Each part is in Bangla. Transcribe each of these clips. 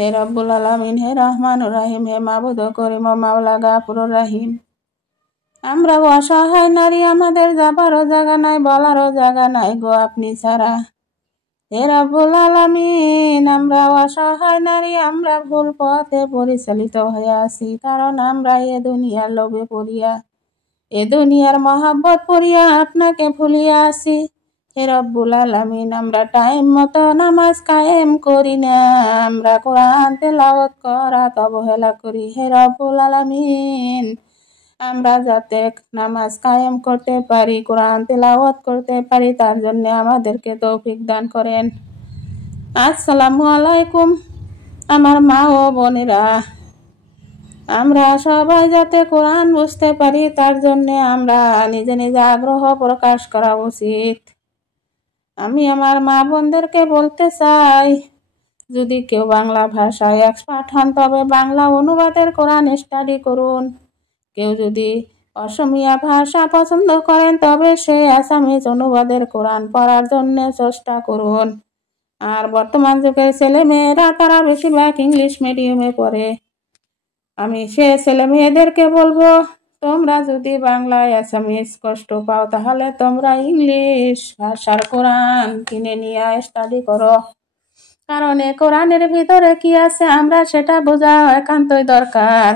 হে রব্বুল আলামিন, হে রহমানুর রাহিম, হে মাবুদ করিম ও মাওলা গাফুরুর রাহিম। আমরা অসহায় নারী, আমাদের যাবারও জায়গা নাই, বলারও জায়গা নাই গো আপনি ছাড়া। হে রব্বুল আলামিন, আমরা অসহায় নারী, আমরা ভুল পথে পরিচালিত হয়ে আছি, কারণ আমরা এ দুনিয়ার লোভে পড়িয়া, এ দুনিয়ার মহাব্বত পড়িয়া আপনাকে ভুলিয়া আছি। হে রব্বুল আলামিন, আমরা টাইম মতো নামাজ কায়েম করি না, আমরা কোরআন তেলাওয়াত করাত অবহেলা করি। হে রব্বুল আলামিন, আমরা যাতে নামাজ কায়েম করতে পারি, কোরআন তেলাওয়াত করতে পারি, তার জন্য আমাদেরকে তৌফিক দান করেন। আসসালামু আলাইকুম আমার মা ও বোনেরা। আমরা সবাই যাতে কোরআন বুঝতে পারি, তার জন্য আমরা নিজে নিজে আগ্রহ প্রকাশ করা উচিত। আমি আমার মা বোনদেরকে বলতে চাই, যদি কেউ বাংলা ভাষায় এক্সপার্ট হন তবে বাংলা অনুবাদের কোরআন স্টাডি করুন। কেউ যদি অসমীয়া ভাষা পছন্দ করেন তবে সে আসামিজ অনুবাদের কোরআন পড়ার জন্য চেষ্টা করুন। আর বর্তমান যুগের ছেলে মেয়েরা তারা বেশিরভাগ ইংলিশ মিডিয়ামে পড়ে। আমি সে ছেলে মেয়েদেরকে বলবো, তোমরা যদি বাংলায় আসামিজ কষ্ট পাও তাহলে তোমরা ইংলিশ ভাষার কোরআন কিনে নিয়ে স্টাডি করো, কারণ এ কোরআনের ভিতরে কি আছে আমরা সেটা বোঝা একান্তই দরকার।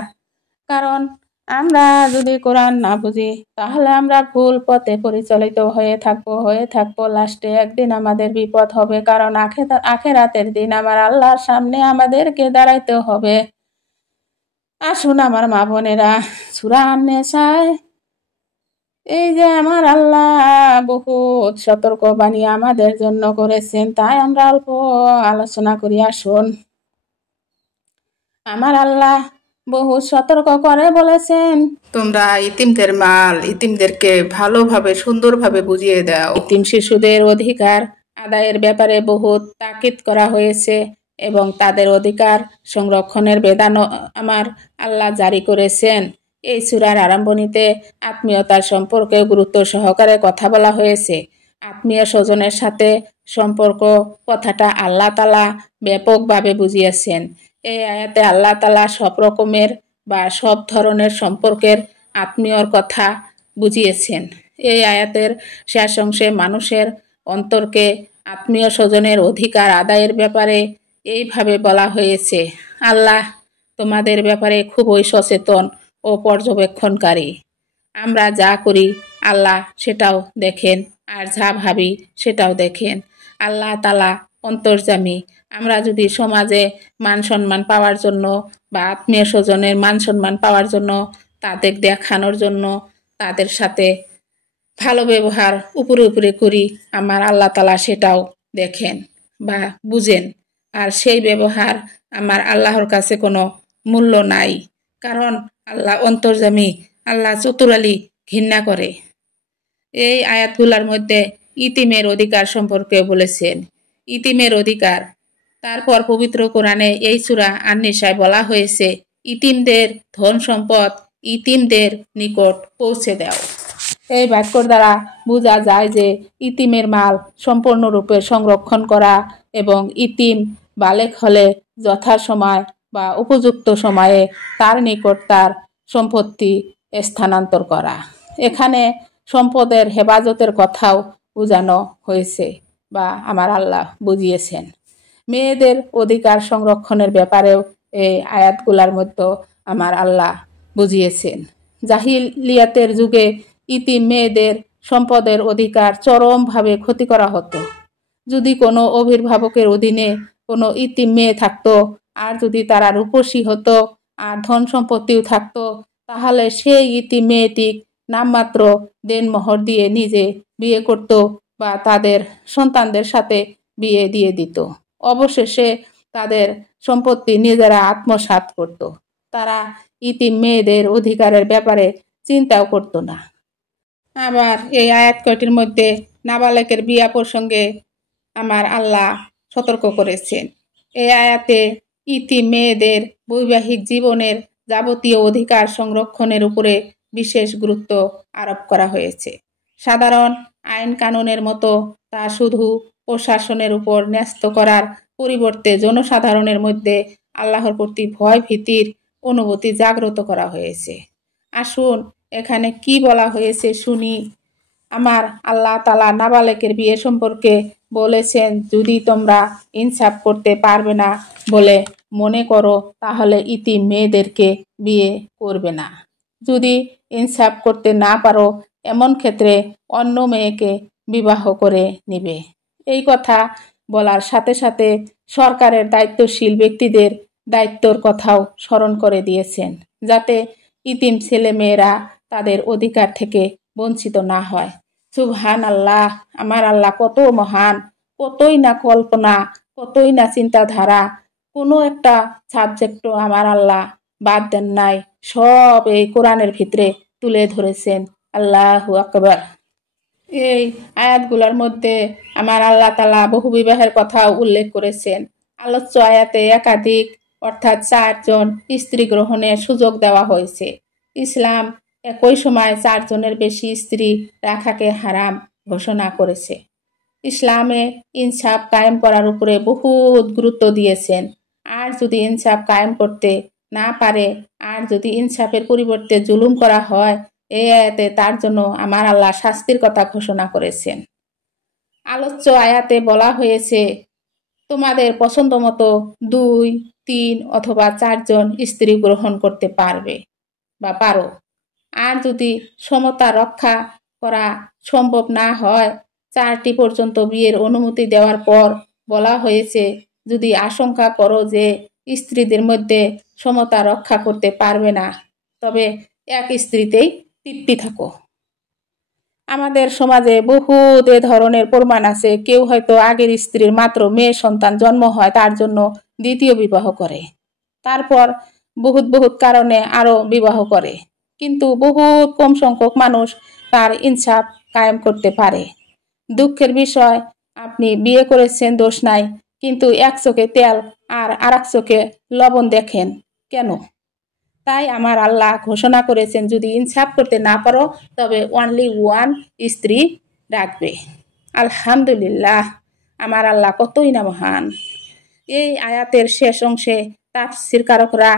কারণ আমরা যদি কোরআন না বুঝি তাহলে আমরা ভুল পথে পরিচালিত হয়ে থাকবো লাস্টে একদিন আমাদের বিপদ হবে, কারণ আখেরাতের দিন আমার আল্লাহর সামনে আমাদেরকে দাঁড়াইতে হবে। আসুন আমার মা বোনেরা, সূরা আন-নিসায় এই যে আমার আল্লাহ বহুত সতর্ক বাণী আমাদের জন্য করেছেন, তাই আমরা অল্প আলোচনা করি। আসুন, আমার আল্লাহ বহু সতর্ক করে বলেছেন, তোমরা ইতিমদের মাল ইতিমদেরকে ভালোভাবে সুন্দরভাবে বুঝিয়ে দাও। ইতিম শিশুদের অধিকার আদায়ের ব্যাপারে বহুত তাকিদ করা হয়েছে এবং তাদের অধিকার সংরক্ষণের বিধান আমার আল্লাহ জারি করেছেন। এই সূরার আরম্ভণীতে আত্মীয়তার সম্পর্কে গুরুত্ব সহকারে কথা বলা হয়েছে। আত্মীয় স্বজনের সাথে সম্পর্ক কথাটা আল্লাহ তাআলা ব্যাপকভাবে বুঝিয়েছেন। এই আয়াতে আল্লাহ তাআলা সব রকমের বা সব ধরনের সম্পর্কের আত্মীয়র কথা বুঝিয়েছেন। এই আয়াতের শেষ অংশে মানুষের অন্তরকে আত্মীয় স্বজনের অধিকার আদায়ের ব্যাপারে এইভাবে বলা হয়েছে, আল্লাহ তোমাদের ব্যাপারে খুবই সচেতন ও পর্যবেক্ষণকারী। আমরা যা করি আল্লাহ সেটাও দেখেন, আর যা ভাবি সেটাও দেখেন। আল্লাহ তাআলা অন্তর্যামী। আমরা যদি সমাজে মান সম্মান পাওয়ার জন্য বা আত্মীয় স্বজনের মান সম্মান পাওয়ার জন্য, তাদের দেখানোর জন্য তাদের সাথে ভালো ব্যবহার উপরে করি, আমার আল্লাহ তাআলা সেটাও দেখেন বা বুঝেন। আর সেই ব্যবহার আমার আল্লাহর কাছে কোনো মূল্য নাই, কারণ আল্লাহ অন্তর্যামী, আল্লাহ চতুরালি ঘৃণা করে। এই আয়াতগুলোর মধ্যে ইতিমের অধিকার সম্পর্কে বলেছেন, ইতিমের অধিকার। তারপর পবিত্র কোরআনে এই সূরা আন-নিসায় বলা হয়েছে, ইতিমদের ধন সম্পদ ইতিমদের নিকট পৌঁছে দাও। এই বাক্যর দ্বারা বোঝা যায় যে ইতিমের মাল সম্পূর্ণরূপে সংরক্ষণ করা এবং ইতিম বালেক হলে যথাসময় বা উপযুক্ত সময়ে তার নিকট তার সম্পত্তি স্থানান্তর করা। এখানে সম্পদের হেফাজতের কথাও বোঝানো হয়েছে বা আমার আল্লাহ বুঝিয়েছেন। মেয়েদের অধিকার সংরক্ষণের ব্যাপারেও এই আয়াতগুলার মধ্যে আমার আল্লাহ বুঝিয়েছেন। জাহিলিয়াতের যুগে ইতিম মেয়েদের সম্পদের অধিকার চরমভাবে ক্ষতি করা হতো। যদি কোনো অভিভাবকের অধীনে কোনো ইতিম মেয়ে থাকতো, আর যদি তারা রূপসী হতো আর ধন সম্পত্তিও থাকতো, তাহলে সেই ইতিম মেয়েটি নামমাত্র দেনমোহর দিয়ে নিজে বিয়ে করত বা তাদের সন্তানদের সাথে বিয়ে দিয়ে দিত। অবশেষে তাদের সম্পত্তি নিজেরা আত্মসাৎ করত। তারা ইতিম মেয়েদের অধিকারের ব্যাপারে চিন্তাও করত না। আবার এই আয়াত কয়টির মধ্যে নাবালেকের বিয়া প্রসঙ্গে আমার আল্লাহ সতর্ক করেছেন। এই আয়াতে ইতিম মেয়েদের বৈবাহিক জীবনের যাবতীয় অধিকার সংরক্ষণের উপরে বিশেষ গুরুত্ব আরোপ করা হয়েছে। সাধারণ আইন কানুনের মতো তা শুধু প্রশাসনের উপর ন্যস্ত করার পরিবর্তে জনসাধারণের মধ্যে আল্লাহর প্রতি ভয় ভীতির অনুভূতি জাগ্রত করা হয়েছে। আসুন এখানে কি বলা হয়েছে শুনি। আমার আল্লাহ তাআলা নাবালেকের বিয়ে সম্পর্কে বলেছেন, যদি তোমরা ইনসাফ করতে পারবে না বলে মনে করো তাহলে ইতিম মেয়েদেরকে বিয়ে করবে না। যদি ইনসাফ করতে না পারো এমন ক্ষেত্রে অন্য মেয়েকে বিবাহ করে নিবে। এই কথা বলার সাথে সাথে সরকারের দায়িত্বশীল ব্যক্তিদের দায়িত্বর কথাও স্মরণ করে দিয়েছেন, যাতে ইতিম ছেলে মেয়েরা তাদের অধিকার থেকে বঞ্চিত না হয়। সুবহান আল্লাহ, আমার আল্লাহ কত মহান, কতই না কল্পনা, কতই না চিন্তাধারা। কোনো একটা সাবজেক্টও আমার আল্লাহ বাদ দেন নাই, সব এই কোরআনের ভিতরে তুলে ধরেছেন। আল্লাহু আকবার। এই আয়াতগুলোর মধ্যে আমার আল্লাহ তাআলা বহু বিবাহের কথা উল্লেখ করেছেন। আলোচ্য আয়াতে একাধিক অর্থাৎ 4 জন স্ত্রী গ্রহণের সুযোগ দেওয়া হয়েছে। ইসলাম একই সময় 4 জনের বেশি স্ত্রী রাখাকে হারাম ঘোষণা করেছে। ইসলামে ইনসাফ কায়েম করার উপরে বহুত গুরুত্ব দিয়েছেন। আর যদি ইনসাফ কায়েম করতে না পারে, আর যদি ইনসাফের পরিবর্তে জুলুম করা হয়, এই আয়াতে তার জন্য আমার আল্লাহ শাস্তির কথা ঘোষণা করেছেন। আলোচ্য আয়াতে বলা হয়েছে, তোমাদের পছন্দ মতো 2, 3 অথবা 4 জন স্ত্রী গ্রহণ করতে পারবে বা পারো। আর যদি সমতা রক্ষা করা সম্ভব না হয়, 4টি পর্যন্ত বিয়ের অনুমতি দেওয়ার পর বলা হয়েছে, যদি আশঙ্কা করো যে স্ত্রীদের মধ্যে সমতা রক্ষা করতে পারবে না, তবে এক স্ত্রীতেই তৃপ্তি থাকো। আমাদের সমাজে বহুত এ ধরনের প্রমাণ আছে। কেউ হয়তো আগের স্ত্রীর মাত্র মেয়ে সন্তান জন্ম হয়, তার জন্য দ্বিতীয় বিবাহ করে, তারপর বহুত কারণে আরো বিবাহ করে, কিন্তু বহুত কম সংখ্যক মানুষ তার ইনসাফ কায়েম করতে পারে। দুঃখের বিষয়, আপনি বিয়ে করেছেন দোষ নাই, কিন্তু এক চোখে তেল আর আরেক চোখে লবণ দেখেন কেন? তাই আমার আল্লাহ ঘোষণা করেছেন, যদি ইনসাফ করতে না পারো তবে অনলি 1 স্ত্রী রাখবে। আলহামদুলিল্লাহ, আমার আল্লাহ কতই না মহান। এই আয়াতের শেষ অংশে তাফসীরকারকরা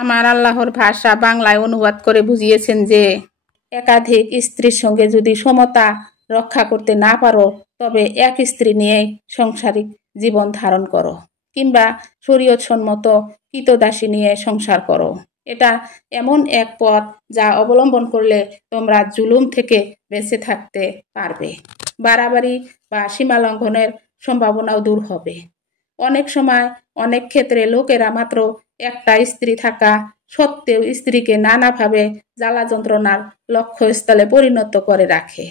আমার আল্লাহর ভাষা বাংলায় অনুবাদ করে বুঝিয়েছেন যে, একাধিক স্ত্রীর সঙ্গে যদি সমতা রক্ষা করতে না পারো তবে এক স্ত্রী নিয়ে সাংসারিক জীবন ধারণ করো, কিংবা শরীয়ত সম্মত কৃতদাসী নিয়ে সংসার করো। এটা এমন এক পথ যা অবলম্বন করলে তোমরা জুলুম থেকে বেঁচে থাকতে পারবে। বাড়াবাড়ি বা সীমা লঙ্ঘনের সম্ভাবনাও দূর হবে। অনেক সময় অনেক ক্ষেত্রে লোকেরা মাত্র একটা স্ত্রী থাকা সত্ত্বেও স্ত্রীকে নানাভাবে জ্বালা যন্ত্রণার লক্ষ্যস্থলে পরিণত করে রাখে।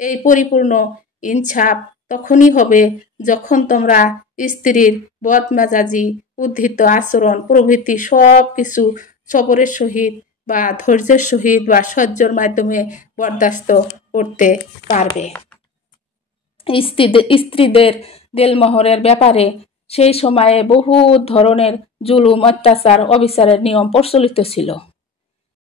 এই পরিপূর্ণ ইনসাফ তখনই হবে যখন তোমরা স্ত্রীর বদমেজাজি, উদ্ধৃত আচরণ প্রভৃতি সব কিছু সবরের সহিত বা ধৈর্যের সহিত বা সহ্যের মাধ্যমে বরদাস্ত করতে পারবে। স্ত্রীদের দেলমোহরের ব্যাপারে সেই সময়ে বহু ধরনের জুলুম, অত্যাচার, অবিচারের নিয়ম প্রচলিত ছিল।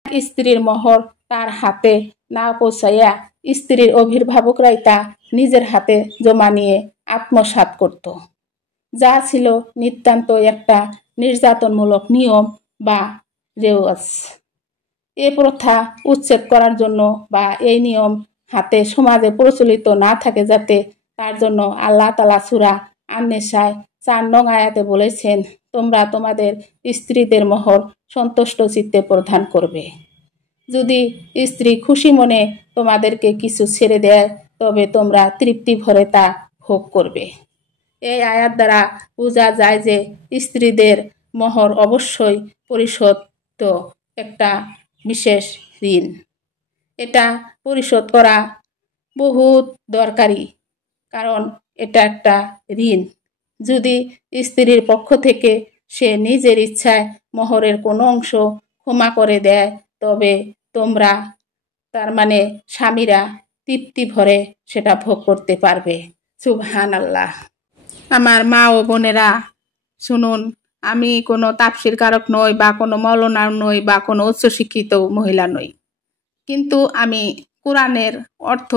স্ত্রীর মোহর তার হাতে না পৌঁছাইয়া স্ত্রীর অভিভাবকরাই তা নিজের হাতে জমা নিয়ে আত্মসাৎ করত, যা ছিল নিতান্ত একটা নির্যাতনমূলক নিয়ম বা রেওয়াজ। এ প্রথা উচ্ছেদ করার জন্য বা এই নিয়ম হাতে সমাজে প্রচলিত না থাকে যাতে, তার জন্য আল্লাহ তাআলা সূরা আন-নিসায় 4 নং আয়াতে বলেছেন, তোমরা তোমাদের স্ত্রীদের মোহর সন্তুষ্ট চিত্তে প্রদান করবে। যদি স্ত্রী খুশি মনে তোমাদেরকে কিছু ছেড়ে দেয় তবে তোমরা তৃপ্তি ভরে তা ভোগ করবে। এই আয়াত দ্বারা বোঝা যায় যে স্ত্রীদের মোহর অবশ্যই পরিশোধ একটা বিশেষ ঋণ। এটা পরিশোধ করা বহুত দরকারি, কারণ এটা একটা ঋণ। যদি স্ত্রীর পক্ষ থেকে সে নিজের ইচ্ছায় মোহরের কোনো অংশ ক্ষমা করে দেয় তবে তোমরা, তার মানে স্বামীরা, তৃপ্তি ভরে সেটা ভোগ করতে পারবে। সুবহানাল্লাহ। আমার মা ও বোনেরা শুনুন, আমি কোনো তাফসীরকারক নই বা কোনো মৌলানা নই বা কোনো উচ্চশিক্ষিত মহিলা নই, কিন্তু আমি কোরআনের অর্থ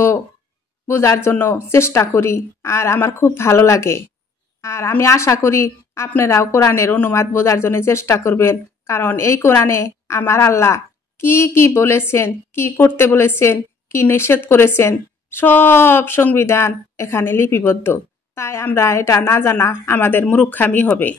বোঝার জন্য চেষ্টা করি আর আমার খুব ভালো লাগে। আর আমি আশা করি আপনারাও কোরআনের অনুবাদ বোঝার জন্য চেষ্টা করবেন, কারণ এই কোরআনে আমার আল্লাহ কি কি বলেছেন, কি করতে বলেছেন, কি নিষেধ করেছেন, সব সংবিধান এখানে লিপিবদ্ধ। তাই আমরা এটা না জানা আমাদের মূর্খামি হবে।